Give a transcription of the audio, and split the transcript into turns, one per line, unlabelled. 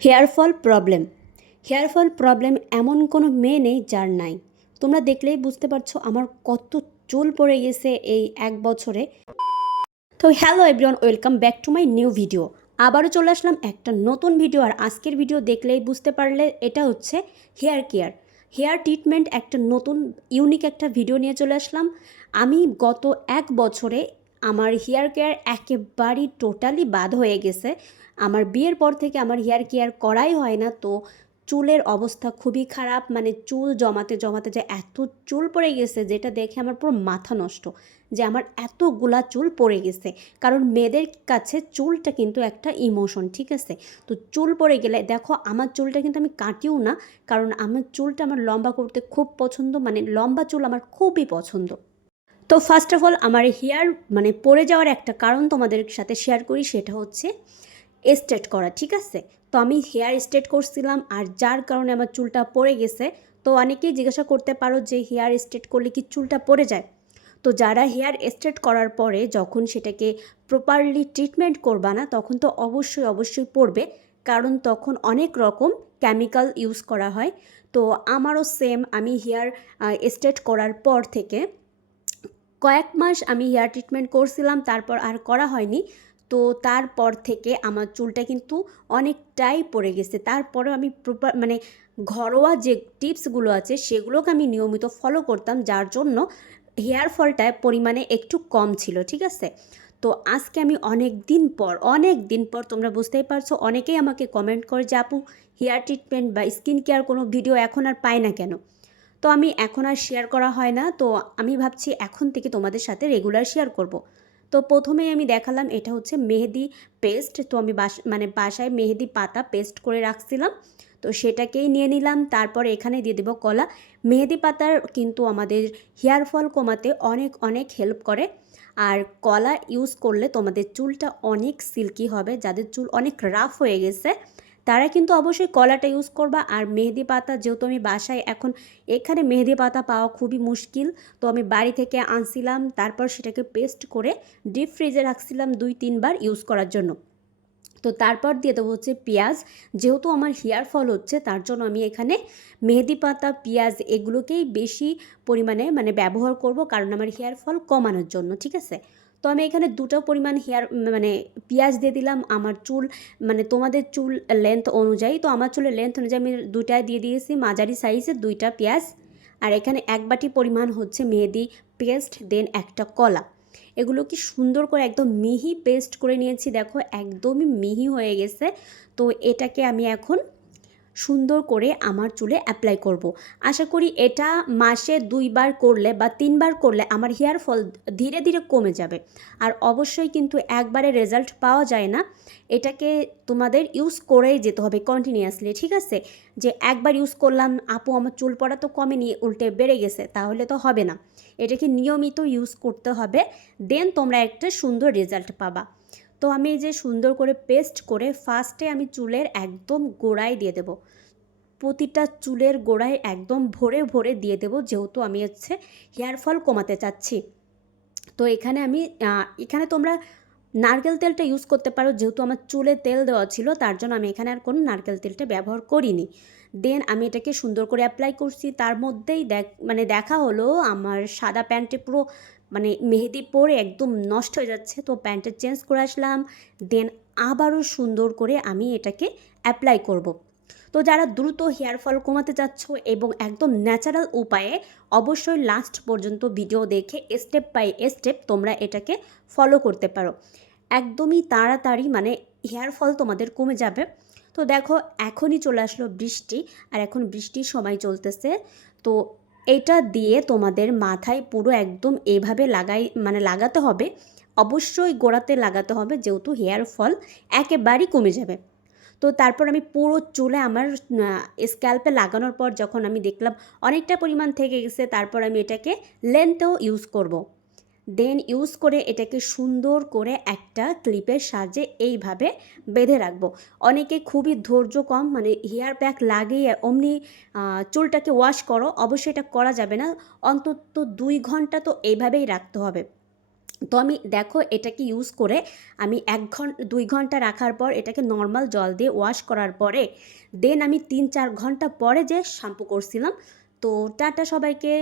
Hair fall problem. Hair fall problem এমন কোনো মেয়ে নেই যার নাই। তোমরা দেখলেই বুঝতে পারছ আমার কত চুল পড়ে গেছে এই এক বছরে। তো hello everyone, welcome back to my new video. আবারও চলে আসলাম একটা নতুন ভিডিও আর আজকের ভিডিও দেখলেই বুঝতে পারলে এটা হচ্ছে হেয়ার কেয়ার। হেয়ার ট্রিটমেন্ট একটা নতুন, ইউনিক একটা ভিডিও নিয়ে চলে আসলাম। আমি গত এক বছরে আমার হেয়ার কেয়ার একেবারেই টোটালি বাদ হয়ে গেছে। আমার বিয়ের পর থেকে আমার হেয়ার কেয়ার করাই হয় না, তো চুলের অবস্থা খুবই খারাপ। মানে চুল জমাতে জমাতে যে এত চুল পড়ে গেছে, যেটা দেখে আমার পুরো মাথা নষ্ট, যে আমার এতগুলা চুল পড়ে গেছে। কারণ মেয়েদের কাছে চুলটা কিন্তু একটা ইমোশন ঠিক আছে? তো চুল পড়ে গেলে, দেখো আমার চুলটা কিন্তু আমি কাটিও না, কারণ আমার চুলটা আমার লম্বা করতে খুব পছন্দ মানে লম্বা চুল আমার খুবই পছন্দ। তো ফার্স্ট অফ অল আমার হেয়ার মানে পড়ে যাওয়ার একটা কারণ তোমাদের সাথে শেয়ার করি, সেটা হচ্ছে স্ট্রেট করা, ঠিক আছে? তো আমি হেয়ার স্ট্রেট করছিলাম আর যার কারণে আমার চুলটা পড়ে গেছে। তো অনেকেই জিজ্ঞাসা করতে পারো যে হেয়ার স্ট্রেট করলে কি চুলটা পড়ে যায়? তো যারা হেয়ার স্ট্রেট করার পরে যখন সেটাকে প্রপারলি ট্রিটমেন্ট করবা না, তখন তো অবশ্যই অবশ্যই পড়বে। কারণ তখন অনেক রকম কেমিক্যাল ইউজ করা হয়। তো আমারও সেম আমি হেয়ার স্ট্রেট করার পর থেকে কয়েক মাস আমি হেয়ার ট্রিটমেন্ট করছিলাম, তারপর আর করা হয়নি। তো তারপর থেকে আমার চুলটা কিন্তু অনেকটাই পড়ে গেছে। তারপরেও আমি প্রপার মানে ঘরোয়া যে টিপসগুলো আছে, সেগুলোকে আমি নিয়মিত ফলো করতাম, যার জন্য হেয়ার ফলটায় পরিমাণে একটু কম ছিল, ঠিক আছে? তো আজকে আমি অনেক দিন পর অনেক দিন পর তোমরা বুঝতেই পারছ, অনেকেই আমাকে কমেন্ট করে যে, আপু হেয়ার ট্রিটমেন্ট বা স্কিন কেয়ার কোনো ভিডিও এখন আর পাই না কেন? তো আমি এখন আর শেয়ার করা হয় না, তো আমি ভাবছি এখন থেকে তোমাদের সাথে রেগুলার শেয়ার করব। তো প্রথমেই আমি দেখালাম এটা হচ্ছে মেহেদি পেস্ট তো আমি মানে বাসায় মেহেদি পাতা পেস্ট করে রাখছিলাম। তো সেটাকেই নিয়ে নিলাম। তারপর এখানে দিয়ে দেবো কলা। মেহেদি পাতার কিন্তু আমাদের হেয়ার ফল কমাতে অনেক অনেক হেল্প করে। আর কলা ইউজ করলে তোমাদের চুলটা অনেক সিল্কি হবে। যাদের চুল অনেক রাফ হয়ে গেছে তারা কিন্তু অবশ্যই কলাটা ইউজ করবা আর মেহেদি পাতা যেহেতু আমি বাসায় এখন এখানে মেহেদি পাতা পাওয়া খুবই মুশকিল, তো আমি বাড়ি থেকে আনছিলাম, তারপর সেটাকে পেস্ট করে ডিপ ফ্রিজে রাখছিলাম দুই, তিনবার ইউজ করার জন্য। তো তারপর দিয়ে দেবো হচ্ছে পেঁয়াজ, যেহেতু আমার হেয়ার ফল হচ্ছে, তার জন্য আমি এখানে মেহেদি পাতা, পেঁয়াজ এগুলোকেই বেশি পরিমাণে মানে ব্যবহার করব, কারণ আমার হেয়ার ফল কমানোর জন্য, ঠিক আছে? তো আমি এখানে দুটো পরিমাণ হেয়ার মানে পেঁয়াজ দিয়ে দিলাম, আমার চুল মানে তোমাদের চুল লেন্থ অনুযায়ী। তো আমার চুলের লেন্থ অনুযায়ী আমি দুটায় দিয়ে দিয়েছি, মাঝারি সাইজের দুইটা পেঁয়াজ। আর এখানে এক বাটি পরিমাণ হচ্ছে মেহেদি পেস্ট দেন একটা কলা। এগুলো কি সুন্দর করে একদম মিহি পেস্ট করে নিয়েছি, দেখো, একদমই মিহি হয়ে গেছে। তো এটাকে আমি এখন সুন্দর করে আমার চুলে অ্যাপ্লাই করব। আশা করি এটা মাসে দুইবার করলে বা তিনবার করলে আমার হেয়ার ফল ধীরে ধীরে কমে যাবে। আর অবশ্যই কিন্তু একবারে রেজাল্ট পাওয়া যায় না। এটাকে তোমাদের ইউজ করেই যেতে হবে কন্টিনিউয়াসলি ঠিক আছে? যে একবার ইউজ করলাম, আপু, আমার চুল পড়া তো কমেনি, উল্টে বেড়ে গেছে, তাহলে তো হবে না। এটাকে নিয়মিত ইউজ করতে হবে। দেন তোমরা একটা সুন্দর রেজাল্ট পাবা। তো আমি যে সুন্দর করে পেস্ট করে ফার্স্টে আমি চুলের একদম গোড়ায় দিয়ে দেব। প্রতিটা চুলের গোড়ায় একদম ভরে ভরে দিয়ে দেব, যেহেতু আমি হচ্ছে হেয়ার ফল কমাতে চাচ্ছি। তো এখানে আমি এখানে তোমরা নারকেল তেলটা ইউজ করতে পারো, যেহেতু আমার চুলে তেল দেওয়া ছিল, তার জন্য আমি এখানে আর কোনো নারকেল তেলটা ব্যবহার করিনি। দেন আমি এটাকে সুন্দর করে অ্যাপ্লাই করছি, তার মধ্যেই দেখ মানে দেখা হলো আমার সাদা প্যান্টে পুরো মানে মেহেদি পরে একদম নষ্ট হয়ে যাচ্ছে, তো প্যান্টটা চেঞ্জ করে আসলাম, দেন আবারও সুন্দর করে আমি এটাকে অ্যাপ্লাই করব। তো যারা দ্রুত হেয়ার ফল কমাতে চাচ্ছ এবং একদম ন্যাচারাল উপায়ে অবশ্যই লাস্ট পর্যন্ত ভিডিও দেখে স্টেপ বাই স্টেপ তোমরা এটাকে ফলো করতে পারো একদমই তাড়াতাড়ি মানে হেয়ার ফল তোমাদের কমে যাবে তো দেখো এখনই চলে আসলো বৃষ্টি, আর এখন বৃষ্টির সময় চলতেছে, তো এটা দিয়ে তোমাদের মাথায় পুরো একদম এভাবে লাগাই মানে লাগাতে হবে অবশ্যই গোড়াতে লাগাতে হবে, যেহেতু হেয়ার ফল একেবারেই কমে যাবে তো তারপর আমি পুরো চুলে আমার স্ক্যাল্পে লাগানোর পর যখন আমি দেখলাম অনেকটা পরিমাণ থেকে গেছে, তারপর আমি এটাকে লেন্থেও ইউজ করব। দেন ইউজ করে এটাকে সুন্দর করে একটা ক্লিপের সাহায্যে এইভাবে বেঁধে রাখব। অনেকে খুবই ধৈর্য কম মানে হেয়ার প্যাক লাগিয়ে অমনি চুলটাকে ওয়াশ করো, অবশ্যই এটা করা যাবে না। অন্তত দুই ঘণ্টা তো এইভাবেই রাখতে হবে। তো আমি দেখো এটাকে ইউজ করে আমি এক ঘণ্টা দুই ঘণ্টা রাখার পর এটাকে নর্মাল জল দিয়ে ওয়াশ করার পরে দেন আমি তিন চার ঘণ্টা পরে যে শ্যাম্পু করছিলাম, তো টাটা সবাইকে।